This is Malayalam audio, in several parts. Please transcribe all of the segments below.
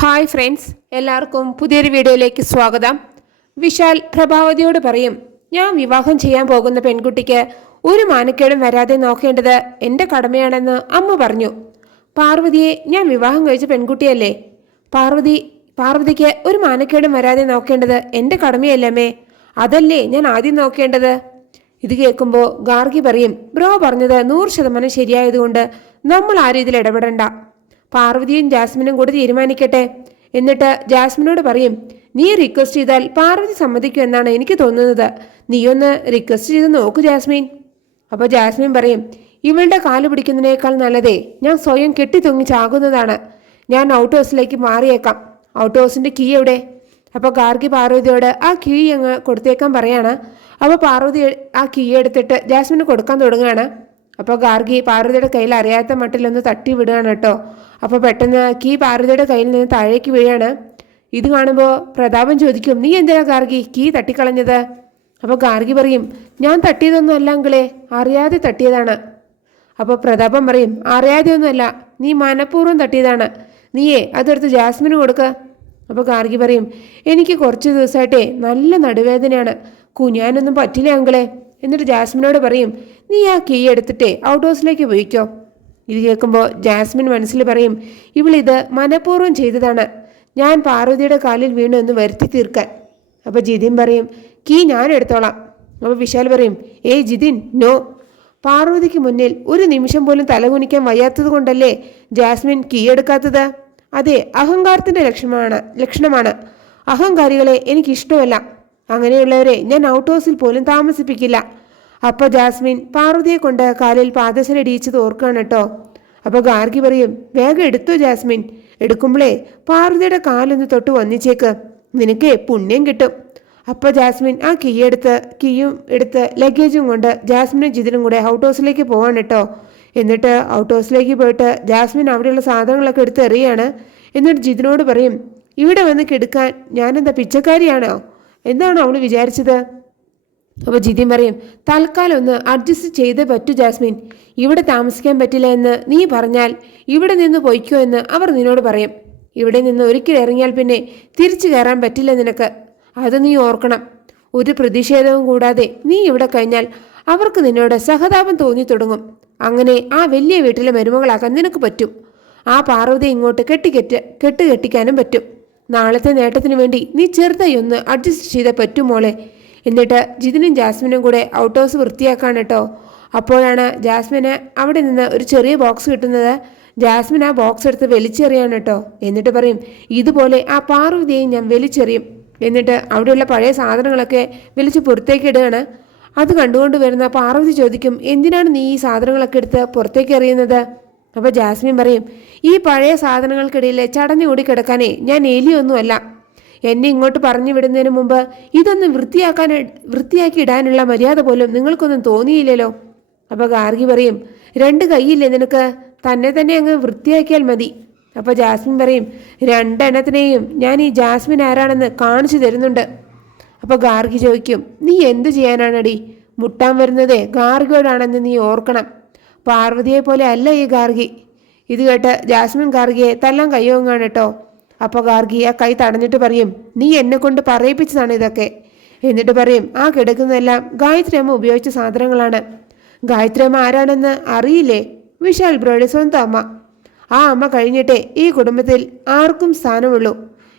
ഹായ് ഫ്രണ്ട്സ്, എല്ലാവർക്കും പുതിയൊരു വീഡിയോയിലേക്ക് സ്വാഗതം. വിശാൽ പ്രഭാവതിയോട് പറയും, ഞാൻ വിവാഹം ചെയ്യാൻ പോകുന്ന പെൺകുട്ടിക്ക് ഒരു മാനക്കേടും വരാതെ നോക്കേണ്ടത് എൻ്റെ കടമയാണെന്ന് അമ്മ പറഞ്ഞു. പാർവതിയെ ഞാൻ വിവാഹം കഴിച്ച പെൺകുട്ടിയല്ലേ. പാർവതിക്ക് ഒരു മാനക്കേടും വരാതെ നോക്കേണ്ടത് എൻ്റെ കടമയല്ലേ. അതല്ലേ ഞാൻ ആദ്യം നോക്കേണ്ടത്. ഇത് കേൾക്കുമ്പോൾ ഗാർഗി പറയും, ബ്രോ പറഞ്ഞത് 100% ശരിയായതുകൊണ്ട് നമ്മൾ ആരും ഇതിൽ ഇടപെടണ്ട. പാർവതിയും ജാസ്മിനും കൂടി തീരുമാനിക്കട്ടെ. എന്നിട്ട് ജാസ്മിനോട് പറയും, നീ റിക്വസ്റ്റ് ചെയ്താൽ പാർവതി സമ്മതിക്കും എന്നാണ് എനിക്ക് തോന്നുന്നത്. നീയൊന്ന് റിക്വസ്റ്റ് ചെയ്ത് നോക്കൂ ജാസ്മിൻ. അപ്പോൾ ജാസ്മിൻ പറയും, ഇവളുടെ കാല് പിടിക്കുന്നതിനേക്കാൾ നല്ലതേ ഞാൻ സ്വയം കെട്ടിത്തൊങ്ങി ചാകുന്നതാണ്. ഞാൻ ഔട്ട് ഹൗസിലേക്ക് മാറിയേക്കാം. ഔട്ട് ഹൗസിൻ്റെ കീ എവിടെ? അപ്പോൾ ഗാർഗി പാർവതിയോട് ആ കീ അങ്ങ് കൊടുത്തേക്കാൻ പറയാണ്. അപ്പോൾ പാർവതി ആ കീ എടുത്തിട്ട് ജാസ്മിന് കൊടുക്കാൻ തുടങ്ങുകയാണ്. അപ്പോൾ ഗാർഗി പാർവതിയുടെ കയ്യിൽ അറിയാത്ത മട്ടിലൊന്ന് തട്ടി വിടുകയാണ് കേട്ടോ. അപ്പോൾ പെട്ടെന്ന് കീ പാർവതിയുടെ കയ്യിൽ നിന്ന് താഴേക്ക് വീഴാണ്. ഇത് കാണുമ്പോൾ പ്രതാപൻ ചോദിക്കും, നീ എന്തിനാ ഗാർഗി കീ തട്ടിക്കളഞ്ഞത്? അപ്പോൾ ഗാർഗി പറയും, ഞാൻ തട്ടിയതൊന്നും അല്ല അങ്കിളെ, അറിയാതെ തട്ടിയതാണ്. അപ്പോൾ പ്രതാപൻ പറയും, അറിയാതെയൊന്നുമല്ല, നീ മനഃപൂർവ്വം തട്ടിയതാണ്. നീയേ അതെടുത്ത് ജാസ്മിന് കൊടുക്ക. അപ്പോൾ ഗാർഗി പറയും, എനിക്ക് കുറച്ച് ദിവസമായിട്ടേ നല്ല നടുവേദനയാണ്, കുഞ്ഞാനൊന്നും പറ്റില്ല അങ്കിളെ. എന്നിട്ട് ജാസ്മിനോട് പറയും, നീ ആ കീ എടുത്തിട്ടേ ഔട്ട് ഹൗസിലേക്ക് പോയിക്കോ. ഇത് കേൾക്കുമ്പോൾ ജാസ്മിൻ മനസ്സിൽ പറയും, ഇവളിത് മനഃപൂർവ്വം ചെയ്തതാണ്, ഞാൻ പാർവതിയുടെ കാലിൽ വീണു എന്ന് വരുത്തി തീർക്കാൻ. അപ്പോൾ ജിതിൻ പറയും, കീ ഞാൻ എടുത്തോളാം. അപ്പോൾ വിശാൽ പറയും, ഏയ് ജിതിൻ, നോ. പാർവതിക്ക് മുന്നിൽ ഒരു നിമിഷം പോലും തലകുനിക്കാൻ വയ്യാത്തത് കൊണ്ടല്ലേ ജാസ്മിൻ കീ എടുക്കാത്തത്. അതെ, അഹങ്കാരത്തിൻ്റെ ലക്ഷണമാണ്. അഹങ്കാരികളെ എനിക്കിഷ്ടമല്ല. അങ്ങനെയുള്ളവരെ ഞാൻ ഔട്ട് ഹൗസിൽ പോലും താമസിപ്പിക്കില്ല. അപ്പോൾ ജാസ്മിൻ പാർവതിയെ കൊണ്ട് കാലിൽ പാദസരടിയിച്ചത് ഓർക്കുകയാണ് കേട്ടോ. അപ്പോൾ ഗാർഗി പറയും, വേഗം എടുത്തു ജാസ്മിൻ, എടുക്കുമ്പോഴേ പാർവതിയുടെ കാലൊന്ന് തൊട്ട് വന്നിച്ചേക്ക്, നിനക്ക് പുണ്യം കിട്ടും. അപ്പോൾ ജാസ്മിൻ ആ കീയും എടുത്ത് ലഗേജും കൊണ്ട് ജാസ്മിനും ജിതിനും കൂടെ ഔട്ട് ഹൗസിലേക്ക് പോവാണ് കേട്ടോ. എന്നിട്ട് ഔട്ട് ഹൗസിലേക്ക് പോയിട്ട് ജാസ്മിൻ അവിടെയുള്ള സാധനങ്ങളൊക്കെ എടുത്ത് എറിയാണ്. എന്നിട്ട് ജിതിനോട് പറയും, ഇവിടെ വന്ന് കിടക്കാൻ ഞാനെന്താ പിച്ചക്കാരിയാണോ? എന്താണ് അവൾ വിചാരിച്ചത്? അപ്പോൾ ജിതിൻ പറയും, തൽക്കാലം ഒന്ന് അഡ്ജസ്റ്റ് ചെയ്തേ പറ്റൂ ജാസ്മിൻ. ഇവിടെ താമസിക്കാൻ പറ്റില്ല എന്ന് നീ പറഞ്ഞാൽ ഇവിടെ നിന്ന് പൊയ്ക്കോ എന്ന് അവർ നിന്നോട് പറയും. ഇവിടെ നിന്ന് ഒരിക്കൽ ഇറങ്ങിയാൽ പിന്നെ തിരിച്ചു കയറാൻ പറ്റില്ല നിനക്ക്. അത് നീ ഓർക്കണം. ഒരു പ്രതിഷേധവും കൂടാതെ നീ ഇവിടെ കഴിഞ്ഞാൽ അവർക്ക് നിന്നോട് സഹതാപം തോന്നി തുടങ്ങും. അങ്ങനെ ആ വലിയ വീട്ടിലെ മരുമകളാക്കാൻ നിനക്ക് പറ്റും. ആ പാർവതി ഇങ്ങോട്ട് കെട്ടിക്കാനും പറ്റും. നാളത്തെ നേട്ടത്തിന് വേണ്ടി നീ ചെറുതായി ഒന്ന് അഡ്ജസ്റ്റ് ചെയ്തേ പറ്റും മോളെ. എന്നിട്ട് ജിതിനും ജാസ്മിനും കൂടെ ഔട്ട് ഹൗസ് വൃത്തിയാക്കാണ് കേട്ടോ. അപ്പോഴാണ് ജാസ്മിന് അവിടെ നിന്ന് ഒരു ചെറിയ ബോക്സ് കിട്ടുന്നത്. ജാസ്മിൻ ആ ബോക്സ് എടുത്ത് വലിച്ചെറിയാണ് കേട്ടോ. എന്നിട്ട് പറയും, ഇതുപോലെ ആ പാർവതിയെയും ഞാൻ വലിച്ചെറിയും. എന്നിട്ട് അവിടെയുള്ള പഴയ സാധനങ്ങളൊക്കെ വലിച്ച് പുറത്തേക്ക് ഇടുകയാണ്. അത് കണ്ടുകൊണ്ട് വരുന്ന പാർവതി ചോദിക്കും, എന്തിനാണ് നീ ഈ സാധനങ്ങളൊക്കെ എടുത്ത് പുറത്തേക്ക് എറിയുന്നത്? അപ്പോൾ ജാസ്മിൻ പറയും, ഈ പഴയ സാധനങ്ങൾക്കിടയിൽ ചടഞ്ഞുകൂടി കിടക്കാനേ ഞാൻ എലിയൊന്നുമല്ല. എന്നെ ഇങ്ങോട്ട് പറഞ്ഞു വിടുന്നതിന് മുമ്പ് ഇതൊന്നും വൃത്തിയാക്കി ഇടാനുള്ള മര്യാദ പോലും നിങ്ങൾക്കൊന്നും തോന്നിയില്ലല്ലോ. അപ്പോൾ ഗാർഗി പറയും, 2 കൈയില്ലേ നിനക്ക്, തന്നെ അങ്ങ് വൃത്തിയാക്കിയാൽ മതി. അപ്പോൾ ജാസ്മിൻ പറയും, 2 എണ്ണത്തിനെയും ഞാൻ ഈ ജാസ്മിൻ ആരാണെന്ന് കാണിച്ചു തരുന്നുണ്ട്. അപ്പോൾ ഗാർഗി ചോദിക്കും, നീ എന്ത് ചെയ്യാനാണടി? മുട്ടാൻ വരുന്നതേ ഗാർഗിയോടാണെന്ന് നീ ഓർക്കണം. പാർവതിയെ പോലെ അല്ല ഈ ഗാർഗി. ഇത് കേട്ട് ജാസ്മിൻ ഗാർഗിയെ തല്ലാൻ കയ്യോങ്ങാണ് കേട്ടോ. അപ്പോൾ ഗാർഗി ആ കൈ തടഞ്ഞിട്ട് പറയും, നീ എന്നെ കൊണ്ട് പറയിപ്പിച്ചതാണ് ഇതൊക്കെ. എന്നിട്ട് പറയും, ആ കിടക്കുന്നതെല്ലാം ഗായത്രി അമ്മ ഉപയോഗിച്ച സാധനങ്ങളാണ്. ഗായത്രി അമ്മ ആരാണെന്ന് അറിയില്ലേ? വിശാൽ ബ്രോയുടെ സ്വന്തം അമ്മ. ആ അമ്മ കഴിഞ്ഞിട്ടേ ഈ കുടുംബത്തിൽ ആർക്കും സ്ഥാനമുള്ളൂ.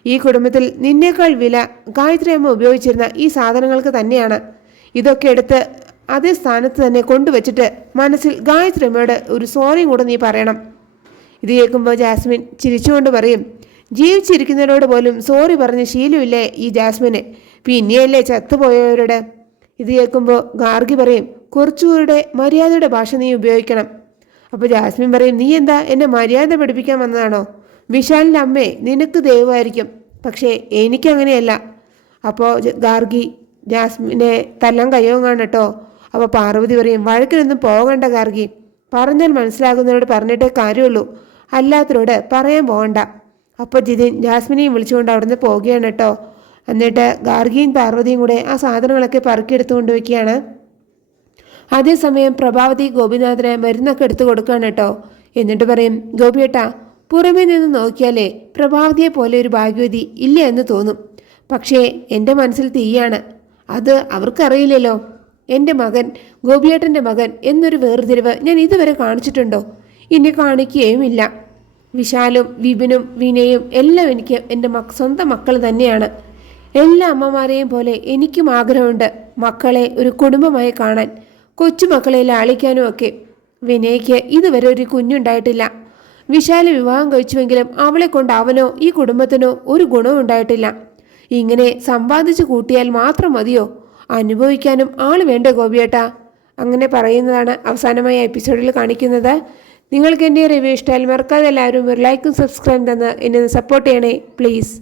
ഈ കുടുംബത്തിൽ നിന്നേക്കാൾ വില ഗായത്രി അമ്മ ഉപയോഗിച്ചിരുന്ന ഈ സാധനങ്ങൾക്ക് തന്നെയാണ്. ഇതൊക്കെ എടുത്ത് അതേ സ്ഥാനത്ത് തന്നെ കൊണ്ടുവച്ചിട്ട് മനസ്സിൽ ഗായത്രി അമ്മയോട് ഒരു സോറിയും കൂടെ നീ പറയണം. ഇത് കേൾക്കുമ്പോൾ ജാസ്മിൻ ചിരിച്ചുകൊണ്ട് പറയും, ജീവിച്ചിരിക്കുന്നവരോട് പോലും സോറി പറഞ്ഞ് ശീലമില്ലേ ഈ ജാസ്മിന്, പിന്നെയല്ലേ ചത്തുപോയവരോട്. ഇത് കേൾക്കുമ്പോൾ ഗാർഗി പറയും, കുറച്ചുകൂടെ മര്യാദയുടെ ഭാഷ നീ ഉപയോഗിക്കണം. അപ്പോൾ ജാസ്മിൻ പറയും, നീ എന്താ എന്നെ മര്യാദ പഠിപ്പിക്കാൻ വന്നതാണോ? വിശാലിൻ്റെ അമ്മേ നിനക്ക് ദൈവമായിരിക്കും, പക്ഷേ എനിക്കങ്ങനെയല്ല. അപ്പോൾ ഗാർഗി ജാസ്മിനെ തല്ലാൻ കയ്യോങ്ങാണ് കേട്ടോ. അപ്പോൾ പാർവതി പറയും, വഴക്കിനൊന്നും പോകണ്ട ഗാർഗി, പറഞ്ഞാൽ മനസ്സിലാകുന്നവരോട് പറഞ്ഞിട്ടേ കാര്യമുള്ളൂ, അല്ലാത്തവരോട് പറയാൻ പോകണ്ട. അപ്പോൾ ജിതിൻ ജാസ്മിനെയും വിളിച്ചുകൊണ്ട് അവിടുന്ന് പോവുകയാണ് കേട്ടോ. എന്നിട്ട് ഗാർഗിയും പാർവതിയും കൂടെ ആ സാധനങ്ങളൊക്കെ പറക്കിയെടുത്തു കൊണ്ടുവയ്ക്കുകയാണ്. അതേസമയം പ്രഭാവതി ഗോപിനാഥന് മരുന്നൊക്കെ എടുത്തു കൊടുക്കുകയാണ് കേട്ടോ. എന്നിട്ട് പറയും, ഗോപിയേട്ടാ പുറമേ നിന്ന് നോക്കിയാലേ പ്രഭാവതിയെ പോലെ ഒരു ഭാഗ്യവതി ഇല്ല എന്ന് തോന്നും. പക്ഷേ എൻ്റെ മനസ്സിൽ തീയാണ്. അത് അവർക്കറിയില്ലല്ലോ. എൻ്റെ മകൻ, ഗോപിയേട്ടൻ്റെ മകൻ എന്നൊരു വേർതിരിവ് ഞാൻ ഇതുവരെ കാണിച്ചിട്ടുണ്ടോ? ഇനി കാണിക്കുകയുമില്ല. വിശാലും വിപിനും വിനയും എല്ലാം എനിക്ക് എൻ്റെ സ്വന്തം മക്കൾ തന്നെയാണ്. എല്ലാ അമ്മമാരെയും പോലെ എനിക്കും ആഗ്രഹമുണ്ട് മക്കളെ ഒരു കുടുംബമായി കാണാൻ, കൊച്ചുമക്കളെ ലാളിക്കാനും ഒക്കെ. വിനയ്ക്ക് ഇതുവരെ ഒരു കുഞ്ഞുണ്ടായിട്ടില്ല. വിശാല് വിവാഹം കഴിച്ചുവെങ്കിലും അവളെ കൊണ്ട് അവനോ ഈ കുടുംബത്തിനോ ഒരു ഗുണവും ഉണ്ടായിട്ടില്ല. ഇങ്ങനെ സമ്പാദിച്ചു കൂട്ടിയാൽ മാത്രം മതിയോ? അനുഭവിക്കാനും ആൾ വേണ്ട ഗോപിയേട്ടാ? അങ്ങനെ പറയുന്നതാണ് അവസാനമായ എപ്പിസോഡിൽ കാണിക്കുന്നത്. നിങ്ങൾക്ക് എൻ്റെ റിവ്യൂ ഇഷ്ടമായാൽ മറക്കാതെ എല്ലാവരും ഒരു ലൈക്കും സബ്സ്ക്രൈബ് തന്ന് എന്നെ സപ്പോർട്ട് ചെയ്യണേ പ്ലീസ്.